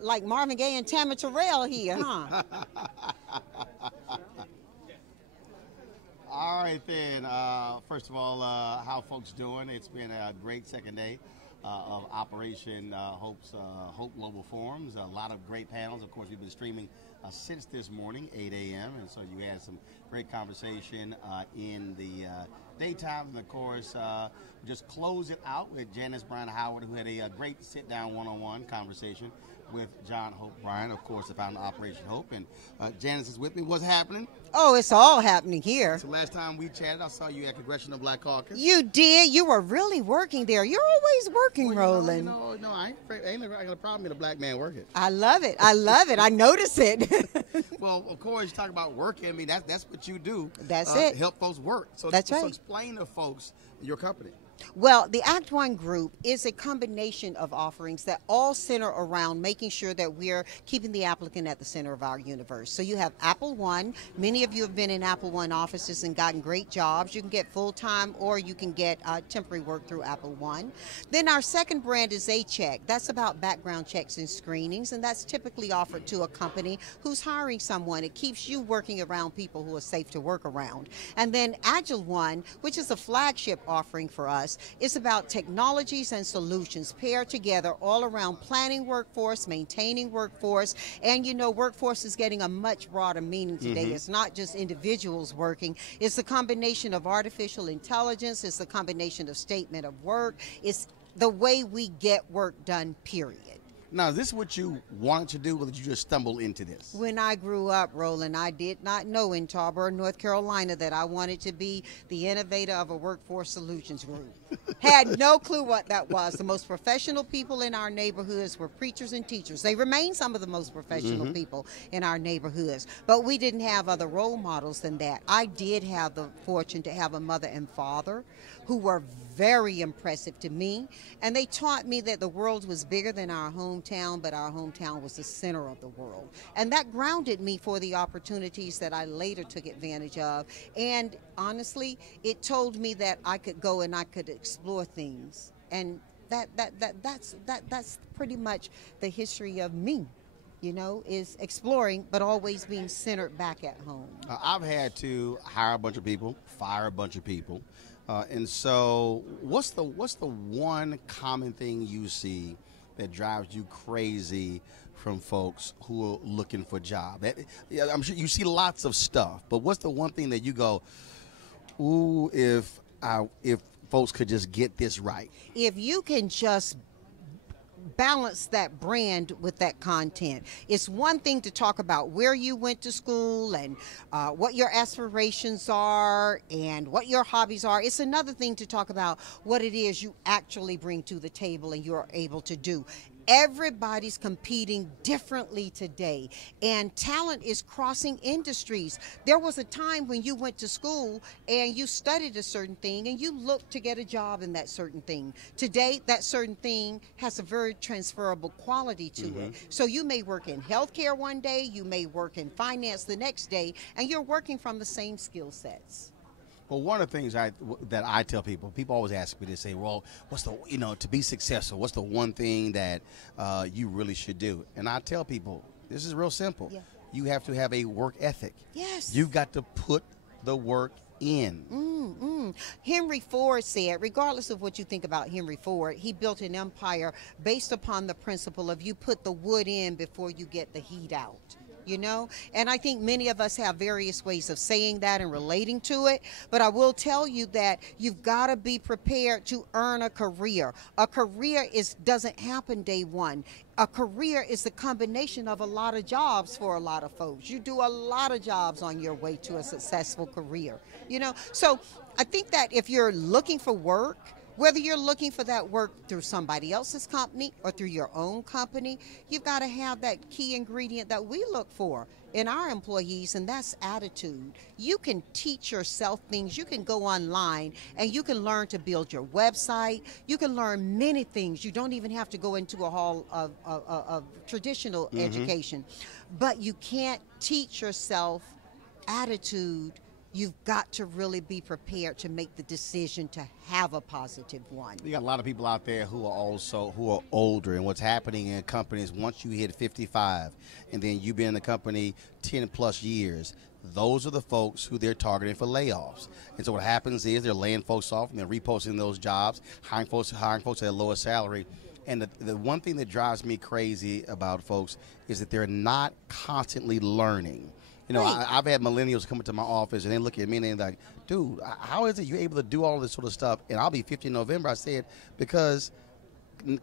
like Marvin Gaye and Tammy Terrell here, huh? All right then. First of all, how folks doing? It's been a great second day of Operation Hope's Hope Global Forums. A lot of great panels. Of course, we've been streaming since this morning, 8 a.m. And so you had some great conversation in the daytime. And of course, just close it out with Janice Howroyd, who had a great sit-down one-on-one conversation with John Hope Bryant, of course, the founder of Operation Hope. And Janice is with me. What's happening? Oh, it's all happening here. So last time we chatted, I saw you at Congressional Black Caucus. You did. You were really working there. You're always working, Roland. No, I ain't got a problem with a black man working. I love it. I love it. I notice it. Well, of course, you talk about working. I mean, that's what you do. That's it. Help folks work. So that's right. So explain to folks your company. Well, the Act One group is a combination of offerings that all center around making sure that we're keeping the applicant at the center of our universe. So you have Apple One. Many of you have been in Apple One offices and gotten great jobs. You can get full-time or you can get temporary work through Apple One. Then our second brand is A-Check. That's about background checks and screenings, and that's typically offered to a company who's hiring someone. It keeps you working around people who are safe to work around. And then Agile One, which is a flagship offering for us, it's about technologies and solutions paired together all around planning workforce, maintaining workforce, and you know, workforce is getting a much broader meaning today. It's not just individuals working. It's a combination of artificial intelligence. It's a combination of statement of work. It's the way we get work done, period. Now, is this what you wanted to do, or did you just stumble into this? When I grew up, Roland, I did not know in Tarboro, North Carolina, that I wanted to be the innovator of a workforce solutions group. Had no clue what that was. The most professional people in our neighborhoods were preachers and teachers. They remain some of the most professional people in our neighborhoods, but we didn't have other role models than that. I did have the fortune to have a mother and father who were very impressive to me, and they taught me that the world was bigger than our hometown, but our hometown was the center of the world. And that grounded me for the opportunities that I later took advantage of. And honestly, it told me that I could go and I could explore things. And that's pretty much the history of me. You know, is exploring, but always being centered back at home. I've had to hire a bunch of people, fire a bunch of people. And so what's the one common thing you see that drives you crazy from folks who are looking for a job? I'm sure you see lots of stuff, but what's the one thing that you go, ooh, if folks could just get this right? If you can just balance that brand with that content. It's one thing to talk about where you went to school and what your aspirations are and what your hobbies are. It's another thing to talk about what it is you actually bring to the table and you're able to do. Everybody's competing differently today, and talent is crossing industries. There was a time when you went to school and you studied a certain thing and you looked to get a job in that certain thing. Today, that certain thing has a very transferable quality to it. So you may work in healthcare one day, you may work in finance the next day, and you're working from the same skill sets. Well, one of the things that I tell people always ask me to say, well, what's the, to be successful, what's the one thing that you really should do? And I tell people, this is real simple. Yeah. You have to have a work ethic. Yes. You've got to put the work in. Henry Ford said, regardless of what you think about Henry Ford, he built an empire based upon the principle of you put the wood in before you get the heat out. You know, and I think many of us have various ways of saying that and relating to it, but I will tell you that you've got to be prepared to earn a career. A career doesn't happen day one. A career is the combination of a lot of jobs for a lot of folks. You do a lot of jobs on your way to a successful career, so I think that if you're looking for work, whether you're looking for that work through somebody else's company or through your own company, you've got to have that key ingredient that we look for in our employees, and that's attitude. You can teach yourself things. You can go online and you can learn to build your website. You can learn many things. You don't even have to go into a hall of traditional education. But you can't teach yourself attitude you've got to really be prepared to make the decision to have a positive one. You got a lot of people out there who are older, and what's happening in companies, once you hit 55 and then you've been in the company 10 plus years, those are the folks who they're targeting for layoffs. And so what happens is they're laying folks off and they're reposting those jobs, hiring folks at a lower salary. And the one thing that drives me crazy about folks is that they're not constantly learning. You know, Right. I've had millennials come into my office and they look at me and they're like, dude, how is it you're able to do all this sort of stuff? And I'll be 50 in November. I said, because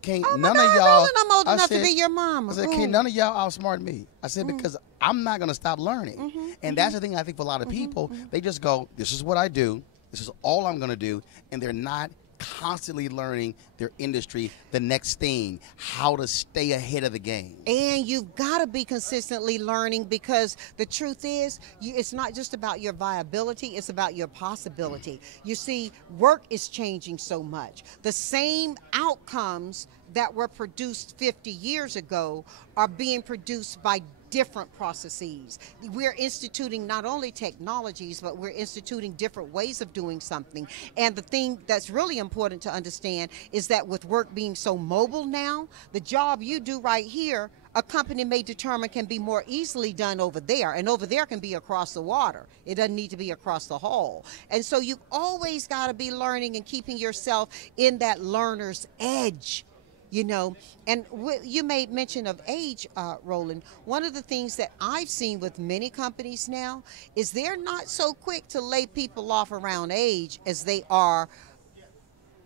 can't Oh my none God, of y'all. Roland, I'm old I enough said- to be your mama. I said, can't none of y'all outsmart me. I said, because I'm not going to stop learning. And that's the thing I think for a lot of people, they just go, this is what I do. This is all I'm going to do. And they're not constantly learning their industry, the next thing, how to stay ahead of the game. And you've got to be consistently learning, because the truth is, it's not just about your viability, it's about your possibility. You see, work is changing so much. The same outcomes that were produced 50 years ago are being produced by different processes. We're instituting not only technologies, but we're instituting different ways of doing something. And the thing that's really important to understand is that with work being so mobile now, the job you do right here, a company may determine can be more easily done over there, and over there can be across the water. It doesn't need to be across the hall. And so you've always got to be learning and keeping yourself in that learner's edge. You know, and you made mention of age, Roland. One of the things that I've seen with many companies now is they're not so quick to lay people off around age as they are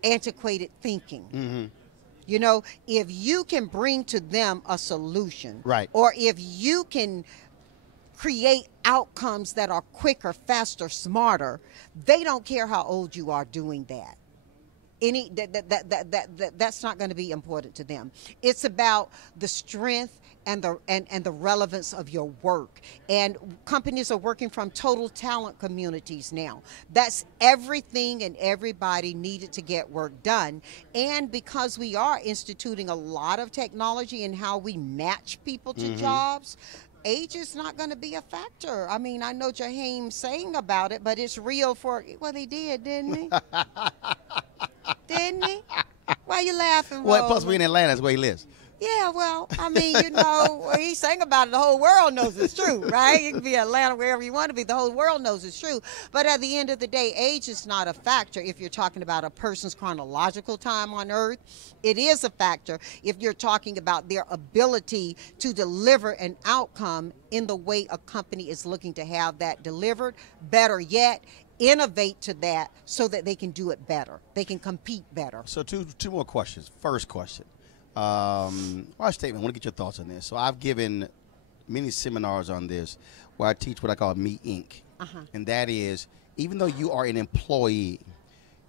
antiquated thinking. You know, if you can bring to them a solution, Right. or if you can create outcomes that are quicker, faster, smarter, they don't care how old you are doing that. That's not going to be important to them. It's about the strength and the relevance of your work. And companies are working from total talent communities now. That's everything and everybody needed to get work done. And because we are instituting a lot of technology in how we match people to jobs, age is not going to be a factor. I mean, I know Jaheim saying about it, but it's real well, they did, didn't he? Didn't he? Why you laughing, Well, plus Roland? we in Atlanta, that's where he lives. Yeah, well, I mean, you know, he sang about it. The whole world knows it's true, right? You can be in Atlanta, wherever you want to be. The whole world knows it's true. But at the end of the day, age is not a factor if you're talking about a person's chronological time on Earth. It is a factor if you're talking about their ability to deliver an outcome in the way a company is looking to have that delivered. Better yet, innovate to that so that they can do it better. They can compete better. So two more questions. First question. Our statement, I want to get your thoughts on this. So I've given many seminars on this where I teach what I call Me Inc. And that is, even though you are an employee,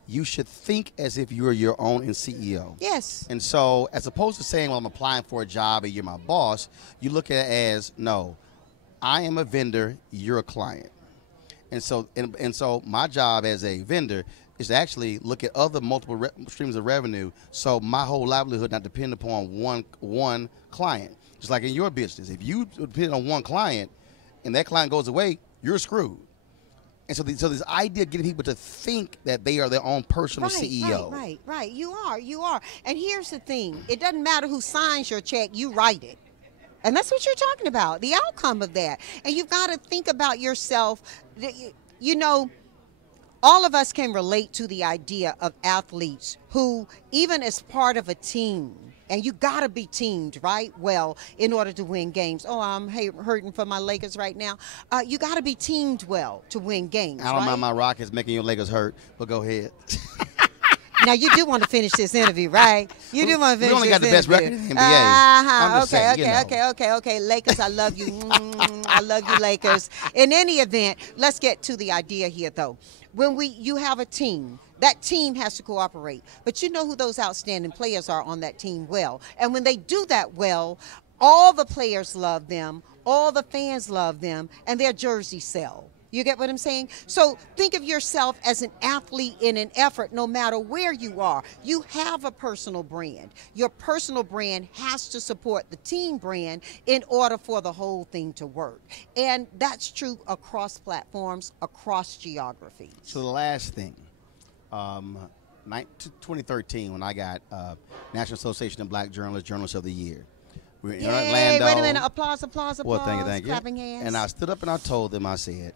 you should think as if you're your own CEO. Yes. And so as opposed to saying, well, I'm applying for a job and you're my boss, you look at it as, no, I am a vendor, you're a client. And so my job as a vendor is to actually look at other multiple streams of revenue, so my whole livelihood not depend upon one client. Just like in your business, if you depend on one client and that client goes away, you're screwed. And so this idea of getting people to think that they are their own personal CEO. Right. You are. And here's the thing. It doesn't matter who signs your check, you write it. And that's what you're talking about, the outcome of that. And you've got to think about yourself. You know, all of us can relate to the idea of athletes who, even as part of a team, and you got to be teamed, right? Well, in order to win games. Oh, I'm hurting for my Lakers right now. You got to be teamed well to win games, I don't right? mind my Rockets making your Lakers hurt, but go ahead. Now, you do want to finish this interview, right? You do want to finish this interview. We only got the best record in the NBA. I'm just saying, Okay. Lakers, I love you. I love you, Lakers. In any event, let's get to the idea here, though. When you have a team, that team has to cooperate. But you know who those outstanding players are on that team well. And when they do that well, all the players love them, all the fans love them, and their jerseys sell. You get what I'm saying? So think of yourself as an athlete in an effort, no matter where you are. You have a personal brand. Your personal brand has to support the team brand in order for the whole thing to work. And that's true across platforms, across geographies. So the last thing, 2013, when I got National Association of Black Journalists, Journalist of the Year. We were in Orlando. Wait a minute. Applause, applause, applause. Well, thank you. Clapping hands. And I stood up and I told them, I said,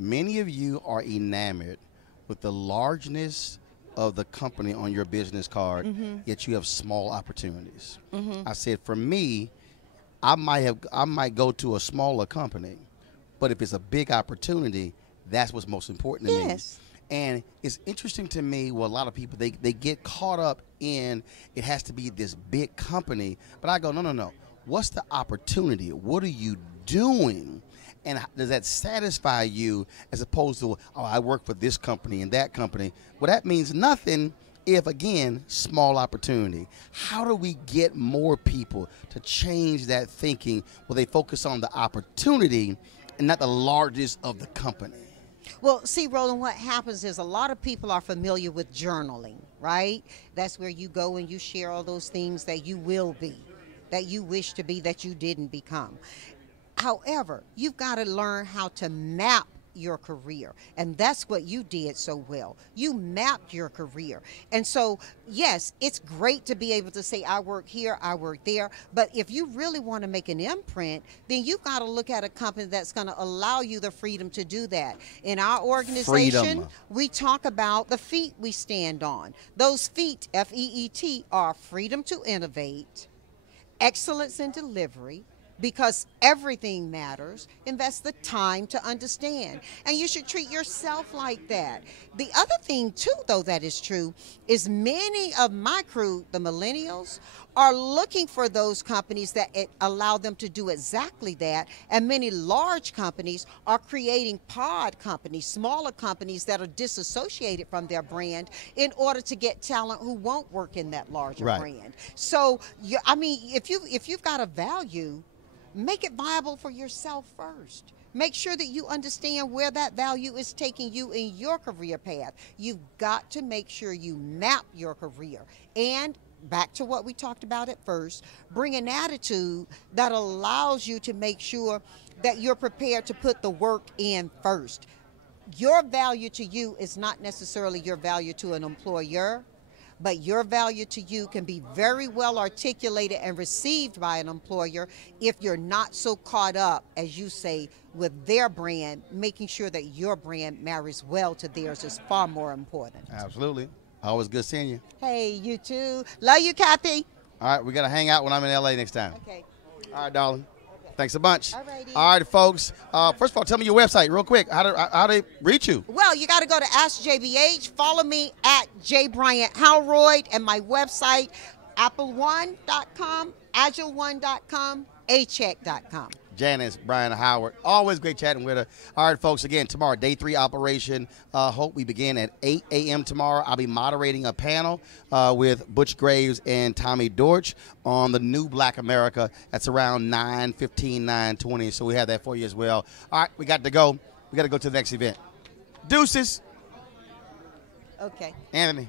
many of you are enamored with the largeness of the company on your business card, yet you have small opportunities. I said, for me, I might go to a smaller company, but if it's a big opportunity, that's what's most important to me. And it's interesting to me, well, a lot of people, they get caught up in it has to be this big company. But I go, no. What's the opportunity? What are you doing? And does that satisfy you as opposed to, oh, I work for this company and that company? Well, that means nothing if, again, small opportunity. How do we get more people to change that thinking where they focus on the opportunity and not the largest of the company? Well, see, Roland, what happens is a lot of people are familiar with journaling, right? That's where you go and you share all those things that you will be, that you wish to be, that you didn't become. However, you've got to learn how to map your career. And that's what you did so well. You mapped your career. And so, yes, it's great to be able to say, I work here, I work there. But if you really want to make an imprint, then you've got to look at a company that's going to allow you the freedom to do that. In our organization, we talk about the feet we stand on. Those feet, F-E-E-T, are freedom to innovate, excellence in delivery, because everything matters, invest the time to understand. And you should treat yourself like that. The other thing, too, though, that is true, is many of my crew, the millennials, are looking for those companies that allow them to do exactly that. And many large companies are creating pod companies, smaller companies that are disassociated from their brand in order to get talent who won't work in that larger brand. So, I mean, if you've got a value, make it viable for yourself first. Make sure that you understand where that value is taking you in your career path. You've got to make sure you map your career. And back to what we talked about at first, bring an attitude that allows you to make sure that you're prepared to put the work in first. Your value to you is not necessarily your value to an employer, but your value to you can be very well articulated and received by an employer if you're not so caught up, as you say, with their brand. Making sure that your brand marries well to theirs is far more important. Absolutely. Always good seeing you. Hey, you too. Love you, Kathy. All right, we got to hang out when I'm in L.A. next time. Okay. All right, darling. Thanks a bunch. Alrighty. All right, folks. First of all, tell me your website real quick. How do they reach you? Well, you got to go to AskJBH. Follow me at Bryant Howroyd, and my website, apple1.com, agile1.com, acheck.com. Janice, Bryant Howroyd. Always great chatting with her. All right, folks, again, tomorrow, day 3 Operation Hope. We begin at 8 a.m. tomorrow. I'll be moderating a panel with Butch Graves and Tommy Dortch on the new Black America. That's around 9:15, 9:20. So we have that for you as well. All right, we got to go. We got to go to the next event. Deuces. Okay. Anthony.